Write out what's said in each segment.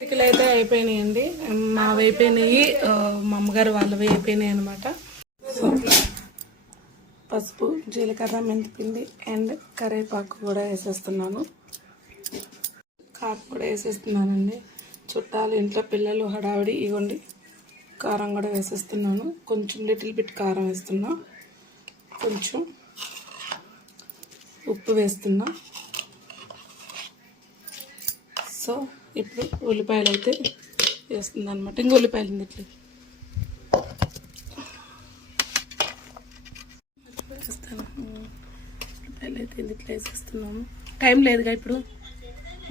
చికెలు అయితే అయిపోయినాయండి మావి అయిపోయినాయి మా అమ్మగారు వాళ్ళవి అయిపోయినాయి అనమాట పసుపు జీలకర్ర మెంతిపిండి అండ్ కరివేపాకు కూడా వేసేస్తున్నాను. కారం కూడా వేసేస్తున్నానండి. చుట్టాలు ఇంట్లో పిల్లలు హడావిడి ఇవ్వండి కారం కూడా వేసేస్తున్నాను. కొంచెం లిటిల్ బిట్ కారం వేస్తున్నా. కొంచెం ఉప్పు వేస్తున్నా. సో ఇప్పుడు ఉల్లిపాయలు అయితే వేస్తుంది అనమాట ఇంక ఉల్లిపాయలు ఉంది ఇట్లా ఉల్లిపాయలు అయితే ఇట్లా వేసేస్తున్నాము. టైం లేదుగా ఇప్పుడు.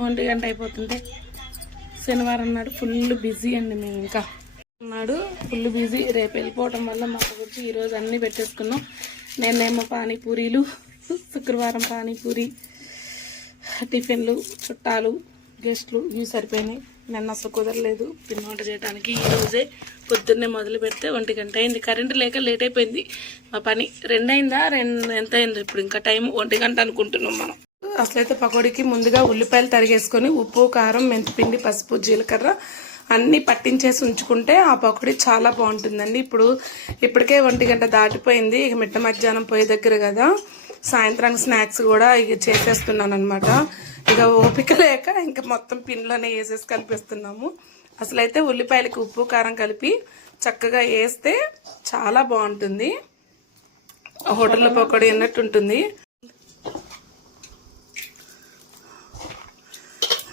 ఒంటి గంట అయిపోతుంది. శనివారం నాడు ఫుల్ బిజీ అండి మేము ఇంకా. నాడు ఫుల్ బిజీ. రేపు వెళ్ళిపోవటం వల్ల మాకు వచ్చి ఈరోజు అన్నీ పెట్టేసుకున్నాం. నేనేమో పానీపూరీలు శుక్రవారం పానీపూరి టిఫిన్లు చుట్టాలు గెస్ట్లు ఇవి సరిపోయినాయి. నిన్న అసలు కుదరలేదు పిండి వంట చేయడానికి ఈరోజే పొద్దున్నే మొదలు పెడితే ఒంటి గంట అయింది. కరెంటు లేక లేట్ అయిపోయింది. మా పని రెండు అయిందా? రెండు ఎంత అయింది? ఇప్పుడు ఇంకా టైం ఒంటి గంట అనుకుంటున్నాం మనం. అసలైతే పకోడీకి ముందుగా ఉల్లిపాయలు తరిగేసుకొని ఉప్పు కారం మెంతిపిండి పసుపు జీలకర్ర అన్నీ పట్టించేసి ఉంచుకుంటే ఆ పకోడీ చాలా బాగుంటుందండి. ఇప్పుడు ఇప్పటికే ఒంటి గంట దాటిపోయింది. ఇక మిట్ట మధ్యాహ్నం పోయే దగ్గర కదా. సాయంత్రానికి స్నాక్స్ కూడా ఇక చేసేస్తున్నాను అనమాట ఇక ఓపిక లేక ఇంకా మొత్తం పిండిలోనే వేసేసి కలిపేస్తున్నాము. అసలైతే ఉల్లిపాయలకి ఉప్పు కారం కలిపి చక్కగా వేస్తే చాలా బాగుంటుంది. హోటల్లో పకోడీ అన్నట్టు ఉంటుంది.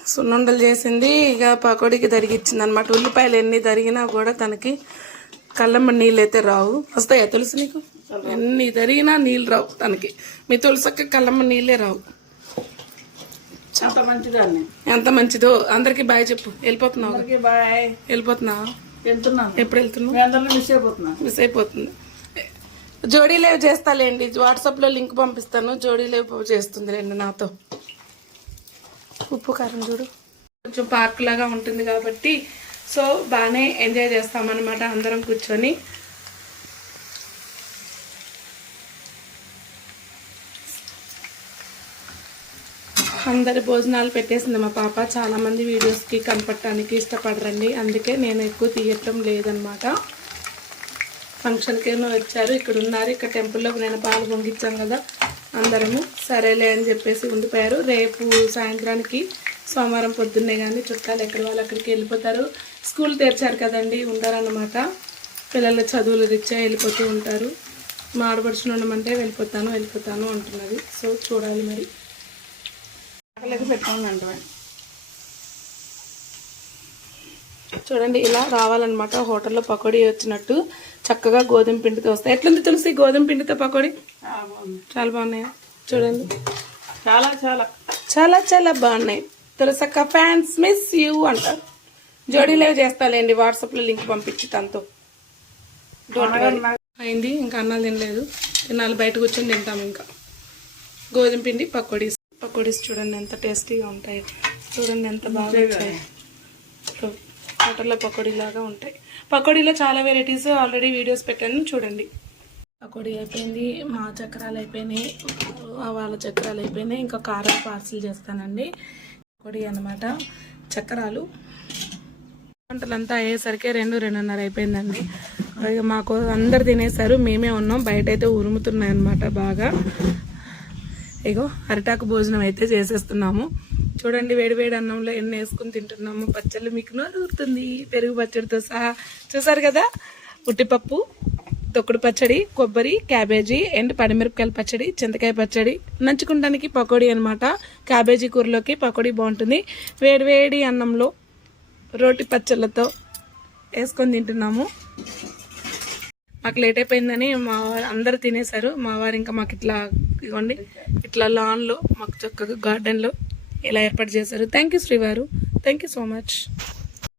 సున్నుండలు చేసింది ఇక పకోడీకి తరిగిచ్చింది అనమాట ఉల్లిపాయలు ఎన్ని తరిగినా కూడా తనకి కళ్ళమ్మ నీళ్ళు అయితే రావు. వస్తాయా తులసి నీకు? ఎన్ని తరిగినా నీళ్ళు రావు తనకి. మీ తులసక్క కళ్ళమ్మ నీళ్ళే రావు. అంత మంచిదాన్ని ఎంత మంచిదో అందరికి బాయ్ చెప్పు. వెళ్ళిపోతున్నావు బాయ్ వెళ్ళిపోతున్నావా? వెళ్తున్నాను. ఎప్పుడు వెళ్తున్నావు? మిస్ అయిపోతున్నా మిస్ అయిపోతుంది. జోడీ లేవ్ చేస్తాలేండి. వాట్సాప్లో లింక్ పంపిస్తాను. జోడీ లేవ్ చేస్తుంది లేండి నాతో. ఉప్పు కారం చూడు. కొంచెం పార్క్ లాగా ఉంటుంది కాబట్టి సో బాగానే ఎంజాయ్ చేస్తామన్నమాట అందరం కూర్చొని. అందరి భోజనాలు పెట్టేసింది మా పాప. చాలామంది వీడియోస్కి కనపడటానికి ఇష్టపడరండి. అందుకే నేను ఎక్కువ తీయటం లేదనమాట ఫంక్షన్కేమో వచ్చారు ఇక్కడ ఉన్నారు. ఇక్కడ టెంపుల్లో నేను పాలు పొంగిచ్చాం కదా. అందరము సరేలే అని చెప్పేసి ఉండిపోయారు. రేపు సాయంత్రానికి సోమవారం పొద్దున్నే కానీ చుట్టాలు ఎక్కడ వాళ్ళు అక్కడికి వెళ్ళిపోతారు. స్కూల్ తెరిచారు కదండి ఉండరన్నమాట పిల్లల చదువులు రీత్యా వెళ్ళిపోతూ ఉంటారు. మా ఉండమంటే వెళ్ళిపోతాను వెళ్ళిపోతాను అంటున్నది. సో చూడాలి మరి. అక్కడికి పెట్టుకోండి అంటే చూడండి ఇలా రావాలన్నమాట. హోటల్లో పకోడీ వచ్చినట్టు చక్కగా గోధుమ పిండితో వస్తాయి. ఎట్లుంది తులసి గోధుమ పిండితో పకోడీ? చాలా బాగున్నాయి? చూడండి. చాలా చాలా. చాలా చాలా బాగున్నాయి. తులసక్క ఫ్యాన్స్ మిస్ యూ అంటారు. జోడీలేవి చేస్తాలేండి? వాట్సాప్లో లింక్ పంపించి తనతో. అయింది. ఇంకా అన్నాలు తినలేదు. తినాలి. బయట కూర్చొని తింటాం ఇంకా. గోధుమ పిండి పకోడీస్ పకోడీస్ చూడండి ఎంత టేస్టీగా ఉంటాయి. చూడండి ఎంత బాగా వచ్చాయి. హోటల్లో పకోడీ లాగా ఉంటాయి. పకోడీలో చాలా వెరైటీస్ ఆల్రెడీ వీడియోస్ పెట్టాను చూడండి. పకోడీ అయిపోయింది మా చక్రాలు అయిపోయినాయి వాళ్ళ చక్రాలు అయిపోయినాయి. ఇంకా కారం పార్సిల్ చేస్తానండి. పకోడీ అన్నమాట. చక్రాలు. వంటలంతా అయ్యేసరికి రెండు రెండున్నర అయిపోయిందండి. మాకు అందరు తినేసారు మేమే ఉన్నాం. బయట అయితే ఉరుముతున్నాయి అన్నమాట బాగా. ఇగో అరిటాకు భోజనం అయితే చేసేస్తున్నాము. చూడండి వేడి వేడి అన్నంలో ఎన్ని వేసుకుని తింటున్నాము. పచ్చళ్ళు మీకు నూరుతుంది పెరుగు పచ్చడితో సహా. చూసారు కదా? ఉట్టిపప్పు తొక్కుడు పచ్చడి కొబ్బరి క్యాబేజీ అండ్ పడిమిరపకాయల పచ్చడి చింతకాయ పచ్చడి. నంచుకుంటానికి పకోడీ అనమాట క్యాబేజీ కూరలోకి పకోడీ బాగుంటుంది. వేడివేడి అన్నంలో రోటి పచ్చళ్ళతో వేసుకొని తింటున్నాము. మాకు లేట్ అయిపోయిందని మా వారు అందరు తినేశారు. మా వారు ఇంకా మాకు ఇట్లా ఇవ్వండి. ఇట్లా లాన్లో మాకు చక్కగా గార్డెన్లో ఇలా ఏర్పాటు చేశారు. థ్యాంక్ యూ శ్రీవారు. థ్యాంక్ యూ సో మచ్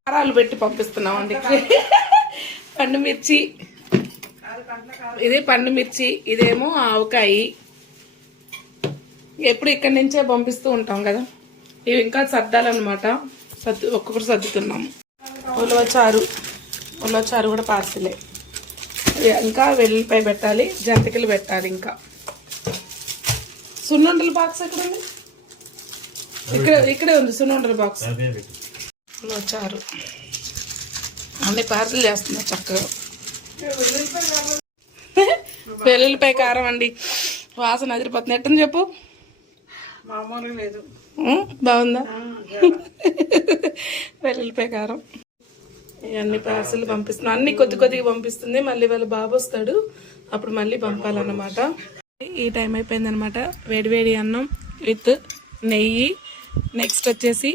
కారాలు పెట్టి పంపిస్తున్నాం అండి పండు మిర్చి. ఇది పండు మిర్చి ఇదేమో ఆవకాయి. ఎప్పుడు ఇక్కడి నుంచే పంపిస్తూ ఉంటాం కదా. ఇవి ఇంకా సర్దాలన్నమాట. సర్దు ఒక్కొక్కరు సర్దుతున్నాము. ఉలవచారు ఉలవచారు కూడా పార్సిలే. ఇంకా వెల్లిపాయ పెట్టాలి జంతికలు పెట్టాలి ఇంకా. సున్నుండల బాక్స్ ఎక్కడ ఉంది ఇక్కడ ఇక్కడే ఉంది సున్నుండల బాక్స్. చారు. అన్ని పార్సల్ చేస్తున్నా చక్కగా. వెల్లుల్లిపాయ కారం అండి. వాసన అదిరిపోతుంది. ఎట్టని చెప్పు? లేదు. బాగుందా? వెల్లుల్లిపాయ కారం. ఇవన్నీ పార్సల్ పంపిస్తున్నాం. అన్ని కొద్ది కొద్దిగా పంపిస్తుంది. మళ్ళీ వాళ్ళ బాబు వస్తాడు. అప్పుడు మళ్ళీ పంపాలన్నమాట. ఈ టైం అయిపోయిందనమాట. వేడివేడి అన్నం విత్ నెయ్యి. నెక్స్ట్ వచ్చేసి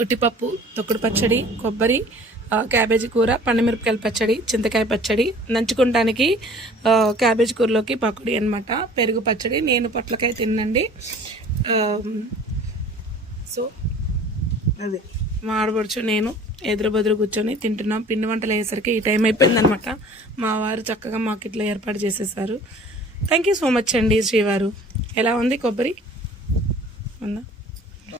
ఉట్టిపప్పు తొక్కుడు పచ్చడి కొబ్బరి క్యాబేజీ కూర పండుమిరపకాయల పచ్చడి చింతకాయ పచ్చడి. నంచుకుంటానికి క్యాబేజీ కూరలోకి పకోడీ అనమాట పెరుగు పచ్చడి నేను పొట్లకాయ తిన్నండి. సో అది. మా ఆడపడుచు నేను ఎదురు బదురు కూర్చొని తింటున్నాం. పిండి వంటలు అయ్యేసరికి ఈ టైం అయిపోయిందనమాట. మా వారు చక్కగా మాకు ఇట్లా ఏర్పాటు చేసేసారు. థ్యాంక్ యూ సో మచ్ అండి శ్రీవారు ఎలా ఉంది కొబ్బరి? ఉందా?